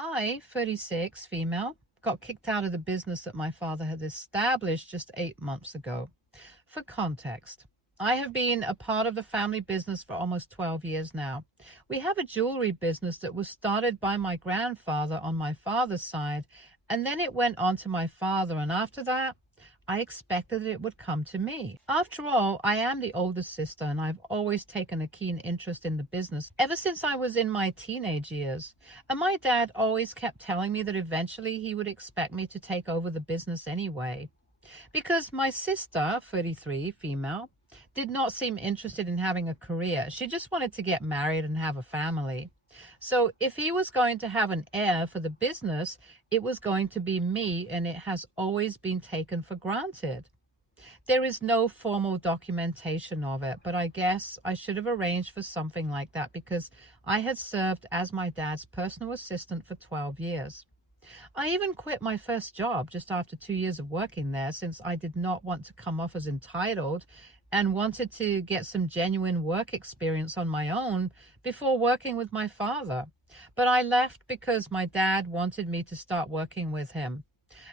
I, 36, female, got kicked out of the business that my father had established just 8 months ago. For context, I have been a part of the family business for almost 12 years now. We have a jewelry business that was started by my grandfather on my father's side, and then it went on to my father, and after that, I expected that it would come to me. After all, I am the oldest sister, and I've always taken a keen interest in the business ever since I was in my teenage years. And my dad always kept telling me that eventually he would expect me to take over the business anyway. Because my sister, 33, female, did not seem interested in having a career. She just wanted to get married and have a family. So if he was going to have an heir for the business, it was going to be me, and it has always been taken for granted. There is no formal documentation of it, but I guess I should have arranged for something like that because I had served as my dad's personal assistant for 12 years. I even quit my first job just after 2 years of working there since I did not want to come off as entitled and wanted to get some genuine work experience on my own before working with my father. But I left because my dad wanted me to start working with him.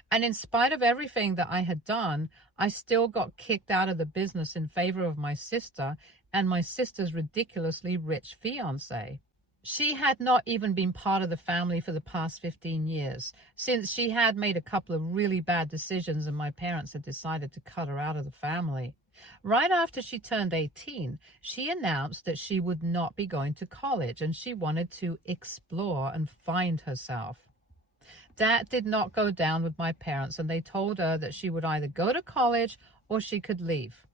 And in spite of everything that I had done, I still got kicked out of the business in favor of my sister and my sister's ridiculously rich fiance. She had not even been part of the family for the past 15 years, since she had made a couple of really bad decisions and my parents had decided to cut her out of the family. Right after she turned 18, she announced that she would not be going to college and she wanted to explore and find herself. That did not go down with my parents, and they told her that she would either go to college or she could leave.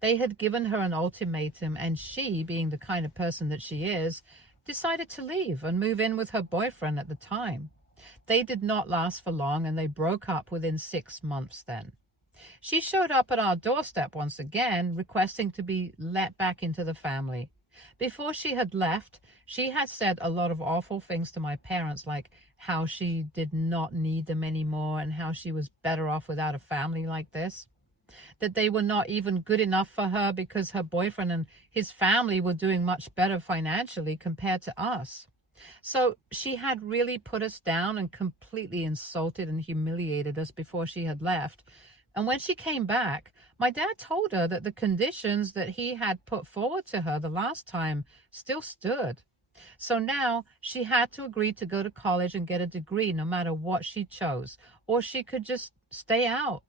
They had given her an ultimatum, and she, being the kind of person that she is, decided to leave and move in with her boyfriend at the time. They did not last for long, and they broke up within 6 months then. She showed up at our doorstep once again, requesting to be let back into the family. Before she had left, she had said a lot of awful things to my parents, like how she did not need them anymore and how she was better off without a family like this. That they were not even good enough for her because her boyfriend and his family were doing much better financially compared to us. So she had really put us down and completely insulted and humiliated us before she had left. And when she came back, my dad told her that the conditions that he had put forward to her the last time still stood. So now she had to agree to go to college and get a degree no matter what she chose, or she could just stay out.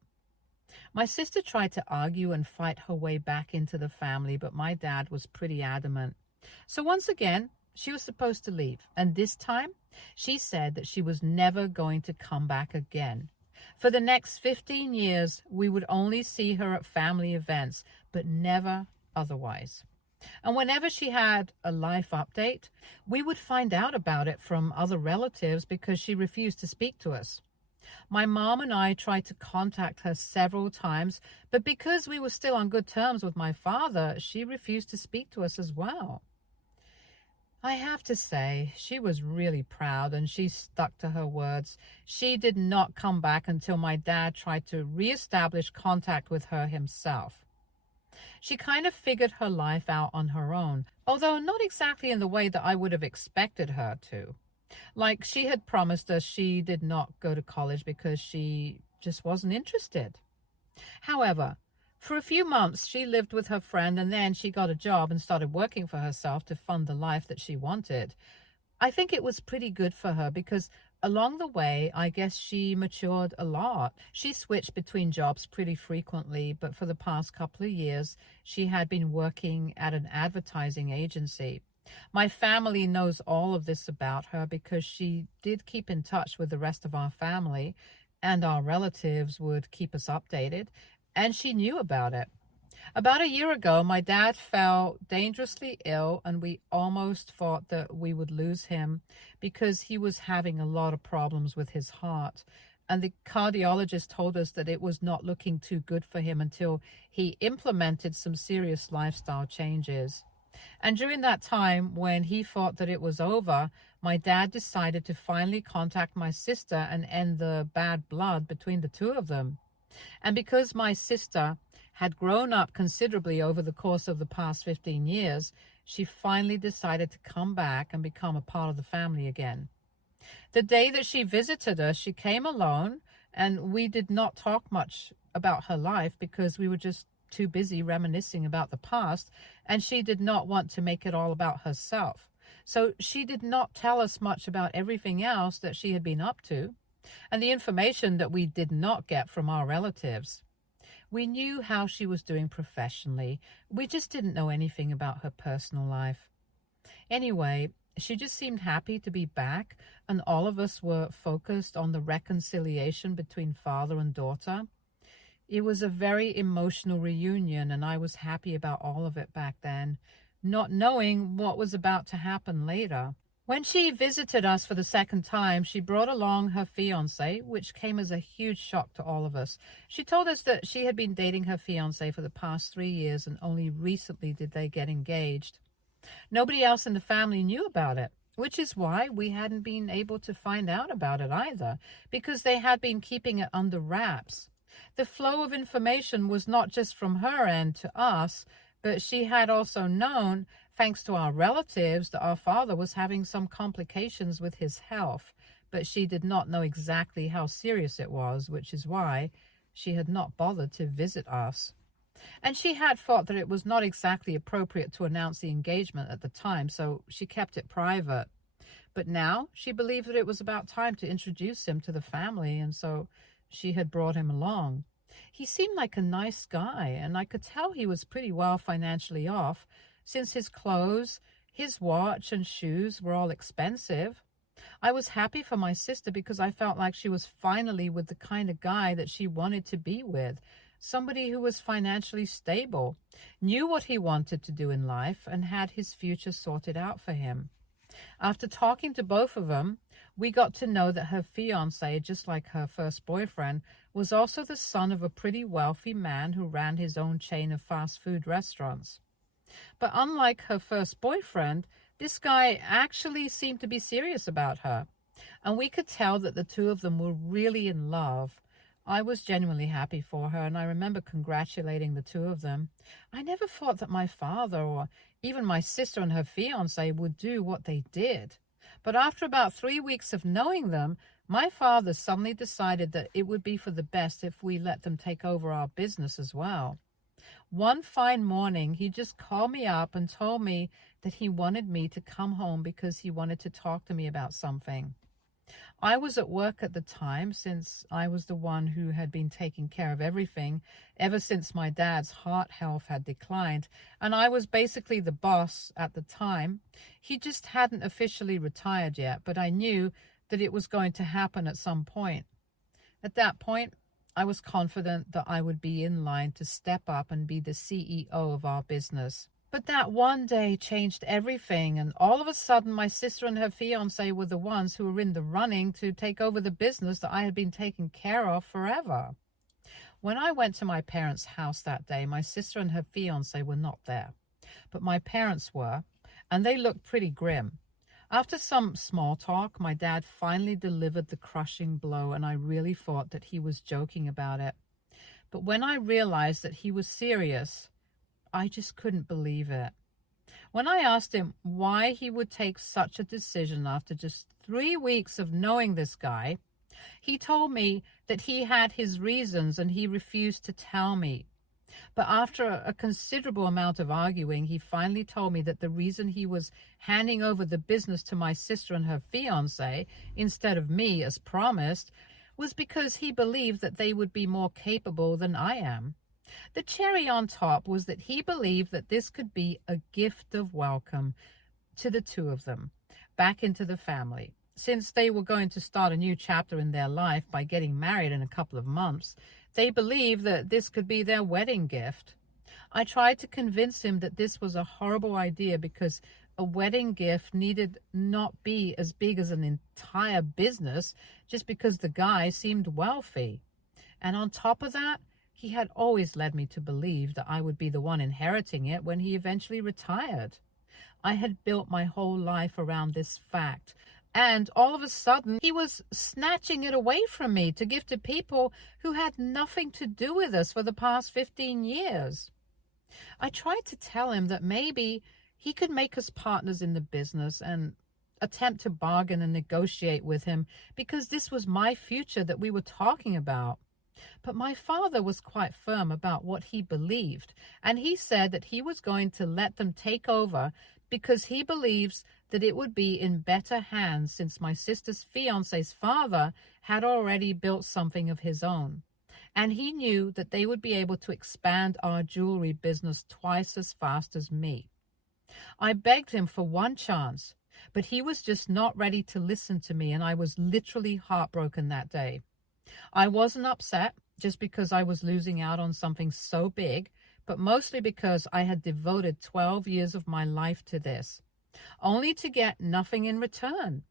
My sister tried to argue and fight her way back into the family, but my dad was pretty adamant. So once again, she was supposed to leave, and this time she said that she was never going to come back again. For the next 15 years, we would only see her at family events, but never otherwise. And whenever she had a life update, we would find out about it from other relatives because she refused to speak to us. My mom and I tried to contact her several times, but because we were still on good terms with my father, she refused to speak to us as well. I have to say, she was really proud and she stuck to her words. She did not come back until my dad tried to reestablish contact with her himself. She kind of figured her life out on her own, although not exactly in the way that I would have expected her to. Like, she had promised us she did not go to college because she just wasn't interested. However, for a few months, she lived with her friend, and then she got a job and started working for herself to fund the life that she wanted. I think it was pretty good for her because along the way, I guess she matured a lot. She switched between jobs pretty frequently, but for the past couple of years, she had been working at an advertising agency. My family knows all of this about her because she did keep in touch with the rest of our family, and our relatives would keep us updated, and she knew about it. About a year ago, my dad fell dangerously ill, and we almost thought that we would lose him because he was having a lot of problems with his heart. And the cardiologist told us that it was not looking too good for him until he implemented some serious lifestyle changes. And during that time, when he thought that it was over, my dad decided to finally contact my sister and end the bad blood between the two of them. And because my sister had grown up considerably over the course of the past 15 years, she finally decided to come back and become a part of the family again. The day that she visited us, she came alone, and we did not talk much about her life because we were just too busy reminiscing about the past, and she did not want to make it all about herself. So she did not tell us much about everything else that she had been up to, and the information that we did not get from our relatives. We knew how she was doing professionally. We just didn't know anything about her personal life. Anyway, she just seemed happy to be back, and all of us were focused on the reconciliation between father and daughter. It was a very emotional reunion, and I was happy about all of it back then, not knowing what was about to happen later. When she visited us for the second time, she brought along her fiance, which came as a huge shock to all of us. She told us that she had been dating her fiance for the past 3 years, and only recently did they get engaged. Nobody else in the family knew about it, which is why we hadn't been able to find out about it either, because they had been keeping it under wraps. The flow of information was not just from her end to us, but she had also known, thanks to our relatives, that our father was having some complications with his health, but she did not know exactly how serious it was, which is why she had not bothered to visit us. And she had thought that it was not exactly appropriate to announce the engagement at the time, so she kept it private. But now she believed that it was about time to introduce him to the family, and so she had brought him along. He seemed like a nice guy, and I could tell he was pretty well financially off, since his clothes, his watch, and shoes were all expensive. I was happy for my sister because I felt like she was finally with the kind of guy that she wanted to be with, somebody who was financially stable, knew what he wanted to do in life, and had his future sorted out for him. After talking to both of them, we got to know that her fiance, just like her first boyfriend, was also the son of a pretty wealthy man who ran his own chain of fast food restaurants. But unlike her first boyfriend, this guy actually seemed to be serious about her, and we could tell that the two of them were really in love. I was genuinely happy for her, and I remember congratulating the two of them. I never thought that my father or even my sister and her fiance would do what they did. But after about 3 weeks of knowing them, my father suddenly decided that it would be for the best if we let them take over our business as well. One fine morning, he just called me up and told me that he wanted me to come home because he wanted to talk to me about something. I was at work at the time, since I was the one who had been taking care of everything ever since my dad's heart health had declined, and I was basically the boss at the time. He just hadn't officially retired yet, but I knew that it was going to happen at some point. At that point, I was confident that I would be in line to step up and be the CEO of our business. But that one day changed everything, and all of a sudden my sister and her fiance were the ones who were in the running to take over the business that I had been taking care of forever. When I went to my parents' house that day, my sister and her fiance were not there, but my parents were, and they looked pretty grim. After some small talk, my dad finally delivered the crushing blow, and I really thought that he was joking about it. But when I realized that he was serious, I just couldn't believe it. When I asked him why he would take such a decision after just 3 weeks of knowing this guy, he told me that he had his reasons and he refused to tell me. But after a considerable amount of arguing, he finally told me that the reason he was handing over the business to my sister and her fiance instead of me as promised was because he believed that they would be more capable than I am. The cherry on top was that he believed that this could be a gift of welcome to the two of them back into the family. Since they were going to start a new chapter in their life by getting married in a couple of months, they believed that this could be their wedding gift. I tried to convince him that this was a horrible idea because a wedding gift needed not be as big as an entire business just because the guy seemed wealthy. And on top of that, he had always led me to believe that I would be the one inheriting it when he eventually retired. I had built my whole life around this fact, and all of a sudden, he was snatching it away from me to give to people who had nothing to do with us for the past 15 years. I tried to tell him that maybe he could make us partners in the business, and attempt to bargain and negotiate with him because this was my future that we were talking about. But my father was quite firm about what he believed, and he said that he was going to let them take over because he believes that it would be in better hands since my sister's fiance's father had already built something of his own. And he knew that they would be able to expand our jewelry business twice as fast as me. I begged him for one chance, but he was just not ready to listen to me, and I was literally heartbroken that day. I wasn't upset just because I was losing out on something so big, but mostly because I had devoted 12 years of my life to this, only to get nothing in return.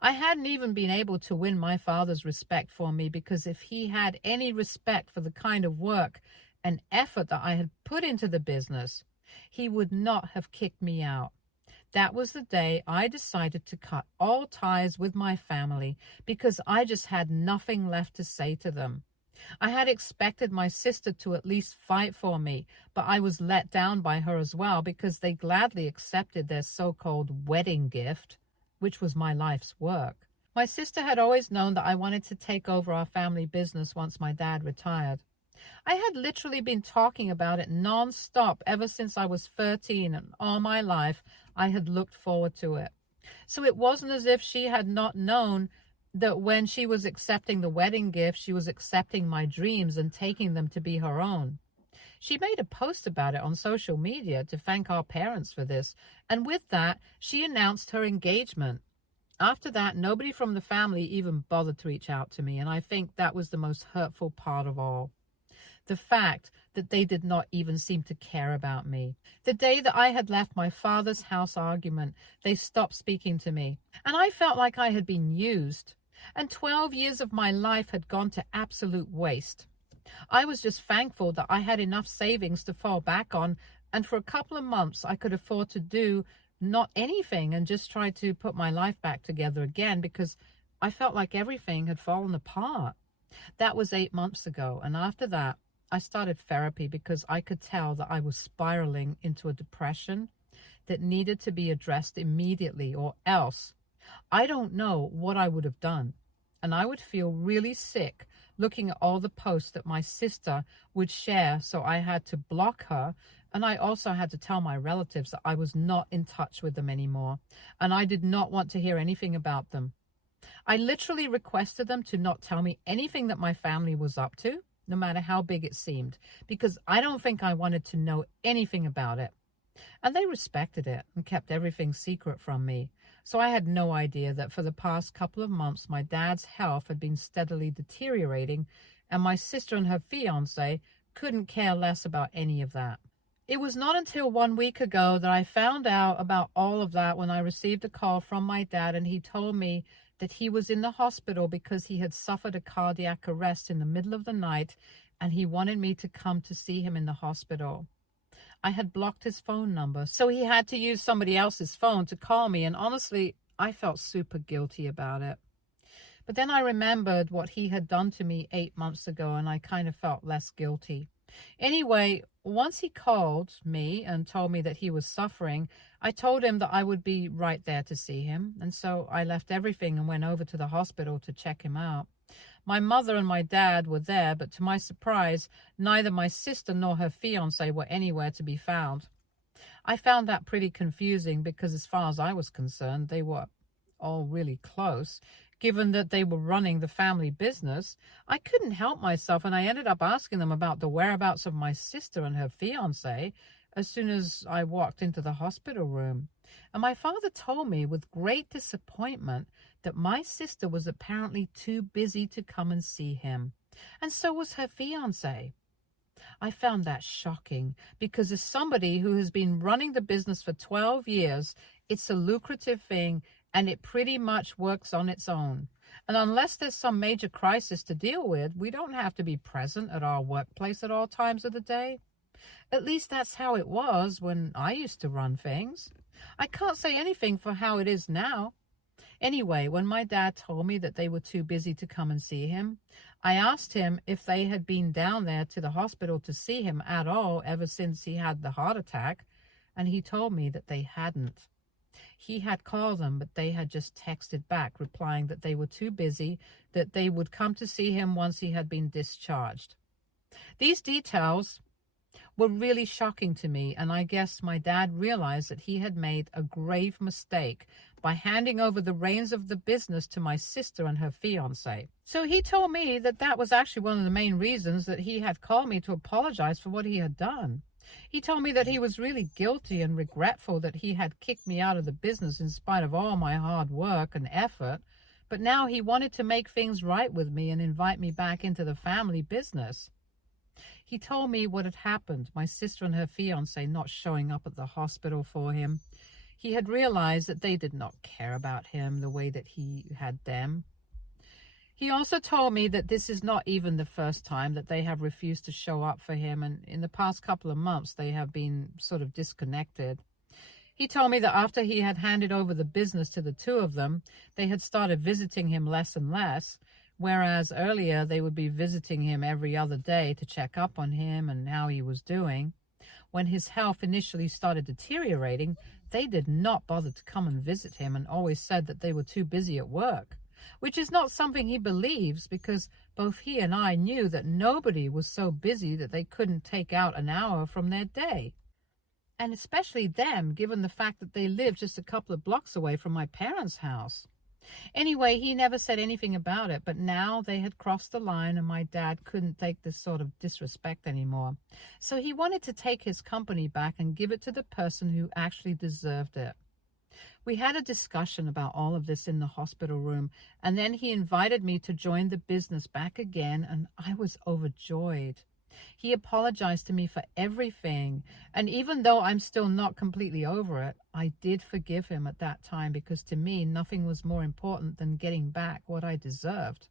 I hadn't even been able to win my father's respect for me, because if he had any respect for the kind of work and effort that I had put into the business, he would not have kicked me out. That was the day I decided to cut all ties with my family because I just had nothing left to say to them. I had expected my sister to at least fight for me, but I was let down by her as well because they gladly accepted their so-called wedding gift, which was my life's work. My sister had always known that I wanted to take over our family business once my dad retired. I had literally been talking about it non-stop ever since I was 13, and all my life I had looked forward to it. So it wasn't as if she had not known that when she was accepting the wedding gift, she was accepting my dreams and taking them to be her own. She made a post about it on social media to thank our parents for this, and with that, she announced her engagement. After that, nobody from the family even bothered to reach out to me, and I think that was the most hurtful part of all. The fact that they did not even seem to care about me. The day that I had left my father's house argument, they stopped speaking to me, and I felt like I had been used, and 12 years of my life had gone to absolute waste. I was just thankful that I had enough savings to fall back on, and for a couple of months I could afford to do not anything and just try to put my life back together again, because I felt like everything had fallen apart. That was 8 months ago, and after that, I started therapy because I could tell that I was spiraling into a depression that needed to be addressed immediately, or else I don't know what I would have done. And I would feel really sick looking at all the posts that my sister would share, so I had to block her. And I also had to tell my relatives that I was not in touch with them anymore, and I did not want to hear anything about them. I literally requested them to not tell me anything that my family was up to, no matter how big it seemed, because I don't think I wanted to know anything about it. And they respected it and kept everything secret from me. So I had no idea that for the past couple of months, my dad's health had been steadily deteriorating, and my sister and her fiance couldn't care less about any of that. It was not until 1 week ago that I found out about all of that, when I received a call from my dad, and he told me that he was in the hospital because he had suffered a cardiac arrest in the middle of the night, and he wanted me to come to see him in the hospital. I had blocked his phone number, so he had to use somebody else's phone to call me, and honestly, I felt super guilty about it. But then I remembered what he had done to me 8 months ago, and I kind of felt less guilty. Anyway, once he called me and told me that he was suffering, I told him that I would be right there to see him, and so I left everything and went over to the hospital to check him out. My mother and my dad were there, but to my surprise, neither my sister nor her fiancé were anywhere to be found. I found that pretty confusing because, as far as I was concerned, they were all really close. Given that they were running the family business, I couldn't help myself, and I ended up asking them about the whereabouts of my sister and her fiancé as soon as I walked into the hospital room. And my father told me with great disappointment that my sister was apparently too busy to come and see him, and so was her fiancé. I found that shocking because, as somebody who has been running the business for 12 years, it's a lucrative thing and it pretty much works on its own. And unless there's some major crisis to deal with, we don't have to be present at our workplace at all times of the day. At least that's how it was when I used to run things. I can't say anything for how it is now. Anyway, when my dad told me that they were too busy to come and see him, I asked him if they had been down there to the hospital to see him at all ever since he had the heart attack, and he told me that they hadn't. He had called them, but they had just texted back, replying that they were too busy, that they would come to see him once he had been discharged. These details were really shocking to me, and I guess my dad realized that he had made a grave mistake by handing over the reins of the business to my sister and her fiance. So he told me that that was actually one of the main reasons that he had called me to apologize for what he had done. He told me that he was really guilty and regretful that he had kicked me out of the business in spite of all my hard work and effort, but now he wanted to make things right with me and invite me back into the family business. He told me what had happened, my sister and her fiance not showing up at the hospital for him. He had realized that they did not care about him the way that he had them. He also told me that this is not even the first time that they have refused to show up for him, and in the past couple of months they have been sort of disconnected. He told me that after he had handed over the business to the two of them, they had started visiting him less and less, whereas earlier they would be visiting him every other day to check up on him and how he was doing. When his health initially started deteriorating, they did not bother to come and visit him and always said that they were too busy at work, which is not something he believes, because both he and I knew that nobody was so busy that they couldn't take out an hour from their day. And especially them, given the fact that they lived just a couple of blocks away from my parents' house. Anyway, he never said anything about it, but now they had crossed the line and my dad couldn't take this sort of disrespect anymore. So he wanted to take his company back and give it to the person who actually deserved it. We had a discussion about all of this in the hospital room, and then he invited me to join the business back again, and I was overjoyed. He apologized to me for everything, and even though I'm still not completely over it, I did forgive him at that time, because to me, nothing was more important than getting back what I deserved.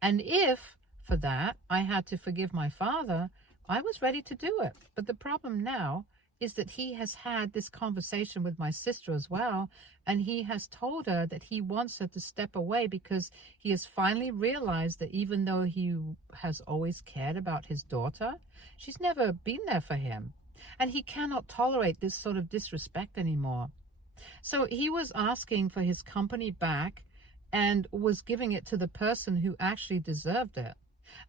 And if, for that, I had to forgive my father, I was ready to do it. But the problem now is that he has had this conversation with my sister as well, and he has told her that he wants her to step away because he has finally realized that even though he has always cared about his daughter, she's never been there for him, and he cannot tolerate this sort of disrespect anymore. So he was asking for his company back and was giving it to the person who actually deserved it,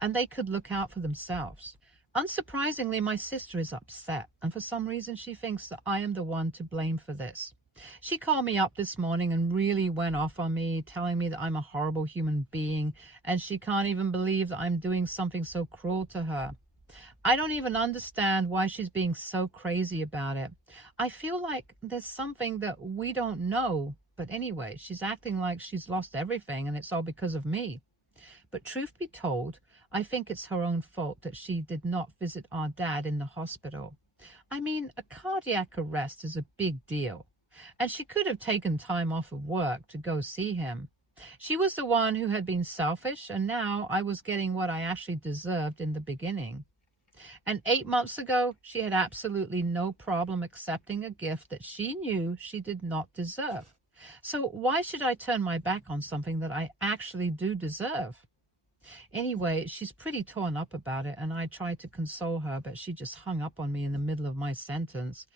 and they could look out for themselves. Unsurprisingly, my sister is upset, and for some reason she thinks that I am the one to blame for this. She called me up this morning and really went off on me, telling me that I'm a horrible human being, and she can't even believe that I'm doing something so cruel to her. I don't even understand why she's being so crazy about it. I feel like there's something that we don't know, but anyway, she's acting like she's lost everything and it's all because of me. But truth be told, I think it's her own fault that she did not visit our dad in the hospital. I mean, a cardiac arrest is a big deal, and she could have taken time off of work to go see him. She was the one who had been selfish, and now I was getting what I actually deserved in the beginning. And 8 months ago, she had absolutely no problem accepting a gift that she knew she did not deserve. So why should I turn my back on something that I actually do deserve? Anyway, she's pretty torn up about it, and I tried to console her, but she just hung up on me in the middle of my sentence.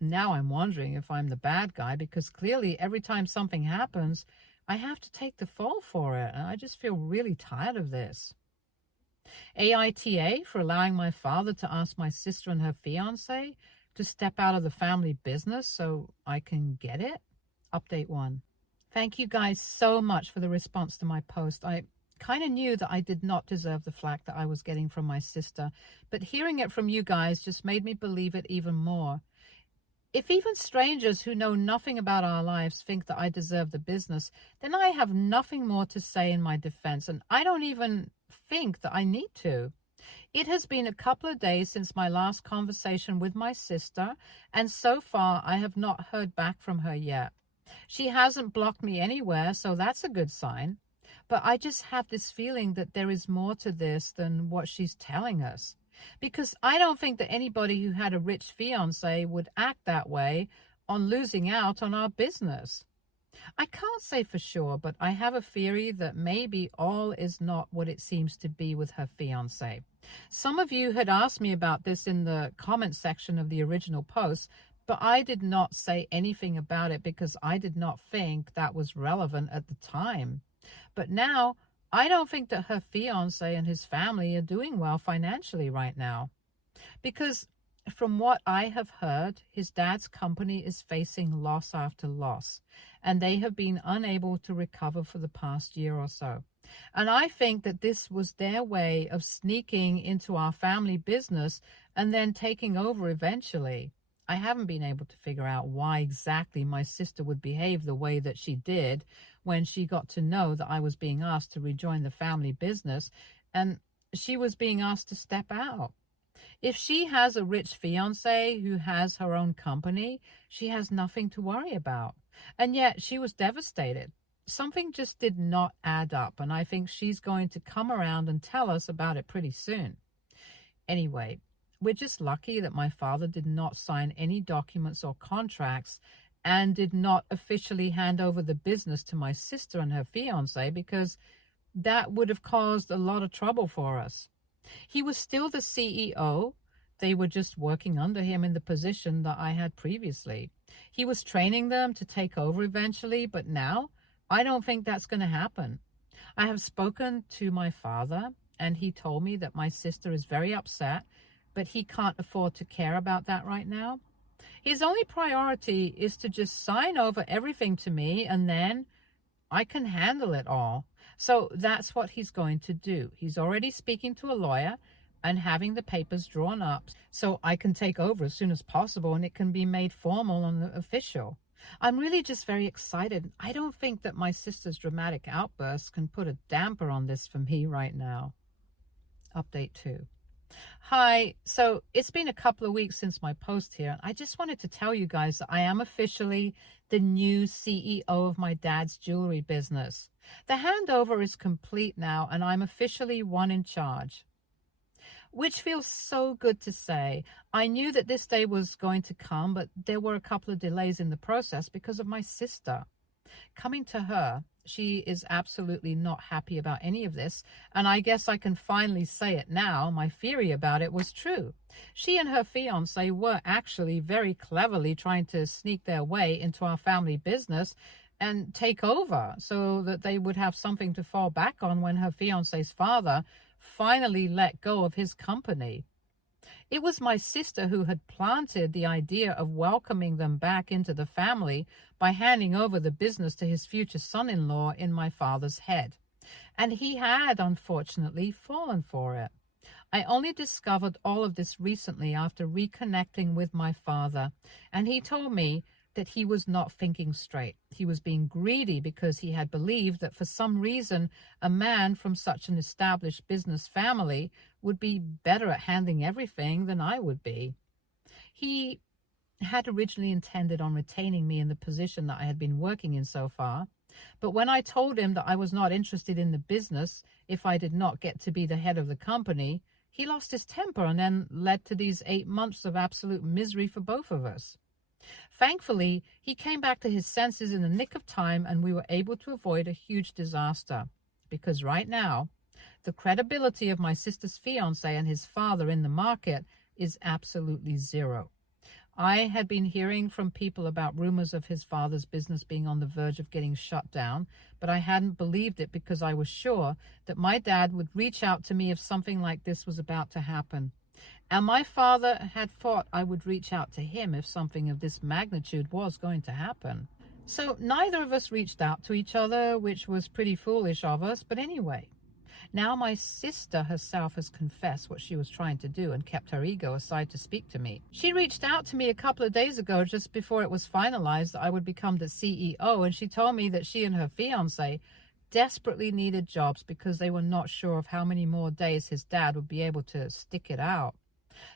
Now I'm wondering if I'm the bad guy, because clearly every time something happens, I have to take the fall for it, and I just feel really tired of this. AITA for allowing my father to ask my sister and her fiance to step out of the family business so I can get it. Update 1. Thank you guys so much for the response to my post. I kind of knew that I did not deserve the flack that I was getting from my sister, but hearing it from you guys just made me believe it even more. If even strangers who know nothing about our lives think that I deserve the business, then I have nothing more to say in my defense, and I don't even think that I need to. It has been a couple of days since my last conversation with my sister, and so far I have not heard back from her yet. She hasn't blocked me anywhere, so that's a good sign. But I just have this feeling that there is more to this than what she's telling us. Because I don't think that anybody who had a rich fiancé would act that way on losing out on our business. I can't say for sure, but I have a theory that maybe all is not what it seems to be with her fiancé. Some of you had asked me about this in the comment section of the original post, But I did not say anything about it because I did not think that was relevant at the time. But now I don't think that her fiance and his family are doing well financially right now. Because from what I have heard, his dad's company is facing loss after loss, and they have been unable to recover for the past year or so. And I think that this was their way of sneaking into our family business and then taking over eventually. I haven't been able to figure out why exactly my sister would behave the way that she did when she got to know that I was being asked to rejoin the family business and she was being asked to step out. If she has a rich fiance who has her own company, she has nothing to worry about. And yet she was devastated. Something just did not add up, and I think she's going to come around and tell us about it pretty soon. Anyway, we're just lucky that my father did not sign any documents or contracts and did not officially hand over the business to my sister and her fiance because that would have caused a lot of trouble for us. He was still the CEO. They were just working under him in the position that I had previously. He was training them to take over eventually, but now I don't think that's going to happen. I have spoken to my father, and he told me that my sister is very upset, but he can't afford to care about that right now. His only priority is to just sign over everything to me, and then I can handle it all. So that's what he's going to do. He's already speaking to a lawyer and having the papers drawn up so I can take over as soon as possible and it can be made formal and official. I'm really just very excited. I don't think that my sister's dramatic outbursts can put a damper on this for me right now. Update 2. Hi, so it's been a couple of weeks since my post here. I just wanted to tell you guys that I am officially the new CEO of my dad's jewelry business. The handover is complete now, and I'm officially one in charge, which feels so good to say. I knew that this day was going to come, but there were a couple of delays in the process because of my sister. Coming to her, she is absolutely not happy about any of this, and I guess I can finally say it now. My theory about it was true. She and her fiance were actually very cleverly trying to sneak their way into our family business and take over so that they would have something to fall back on when her fiance's father finally let go of his company. It was my sister who had planted the idea of welcoming them back into the family by handing over the business to his future son-in-law in my father's head. And he had, unfortunately, fallen for it. I only discovered all of this recently after reconnecting with my father, and he told me that he was not thinking straight. He was being greedy because he had believed that for some reason a man from such an established business family would be better at handling everything than I would be. He had originally intended on retaining me in the position that I had been working in so far, but when I told him that I was not interested in the business if I did not get to be the head of the company, he lost his temper and then led to these 8 months of absolute misery for both of us. Thankfully, he came back to his senses in the nick of time and we were able to avoid a huge disaster. Because right now, the credibility of my sister's fiance and his father in the market is absolutely zero. I had been hearing from people about rumors of his father's business being on the verge of getting shut down, but I hadn't believed it because I was sure that my dad would reach out to me if something like this was about to happen. And my father had thought I would reach out to him if something of this magnitude was going to happen. So neither of us reached out to each other, which was pretty foolish of us, but anyway. Now my sister herself has confessed what she was trying to do and kept her ego aside to speak to me. She reached out to me a couple of days ago just before it was finalized that I would become the CEO, and she told me that she and her fiance desperately needed jobs because they were not sure of how many more days his dad would be able to stick it out.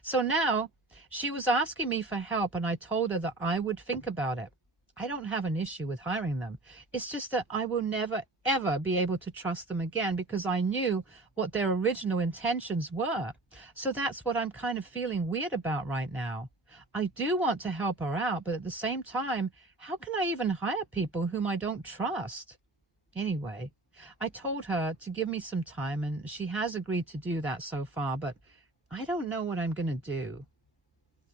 So now she was asking me for help, and I told her that I would think about it. I don't have an issue with hiring them. It's just that I will never, ever be able to trust them again because I knew what their original intentions were. So that's what I'm kind of feeling weird about right now. I do want to help her out, but at the same time, how can I even hire people whom I don't trust? Anyway, I told her to give me some time, and she has agreed to do that so far, but I don't know what I'm going to do.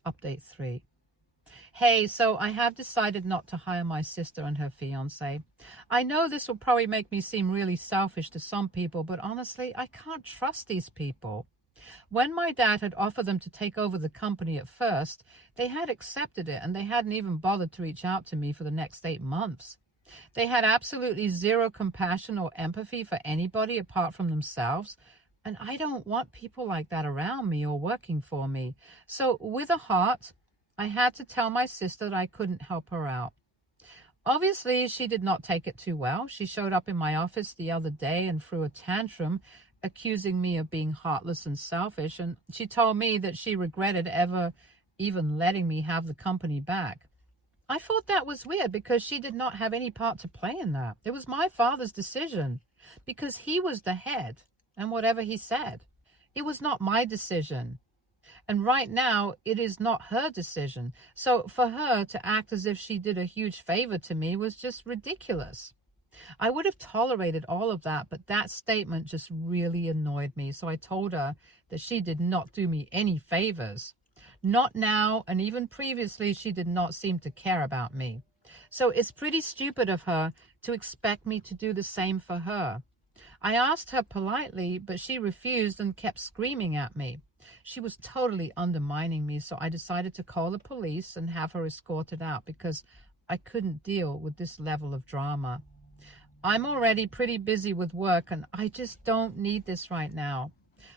Update 3. Hey, so I have decided not to hire my sister and her fiance. I know this will probably make me seem really selfish to some people, but honestly, I can't trust these people. When my dad had offered them to take over the company at first, they had accepted it and they hadn't even bothered to reach out to me for the next 8 months. They had absolutely zero compassion or empathy for anybody apart from themselves. And I don't want people like that around me or working for me. So, with a heart, I had to tell my sister that I couldn't help her out. Obviously, she did not take it too well. She showed up in my office the other day and threw a tantrum, accusing me of being heartless and selfish. And she told me that she regretted ever even letting me have the company back. I thought that was weird because she did not have any part to play in that. It was my father's decision because he was the head and whatever he said. It was not my decision. And right now, it is not her decision. So for her to act as if she did a huge favor to me was just ridiculous. I would have tolerated all of that, but that statement just really annoyed me. So I told her that she did not do me any favors. Not now, and even previously, she did not seem to care about me. So it's pretty stupid of her to expect me to do the same for her. I asked her politely, but she refused and kept screaming at me. She was totally undermining me, so I decided to call the police and have her escorted out because I couldn't deal with this level of drama. I'm already pretty busy with work and I just don't need this right now.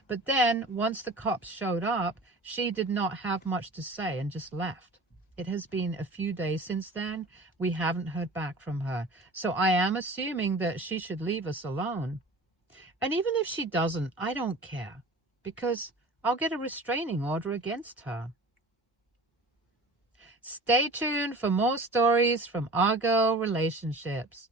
But then, once the cops showed up, she did not have much to say and just left. It has been a few days since then. We haven't heard back from her. So I am assuming that she should leave us alone. And even if she doesn't, I don't care because I'll get a restraining order against her. Stay tuned for more stories from our girl relationships.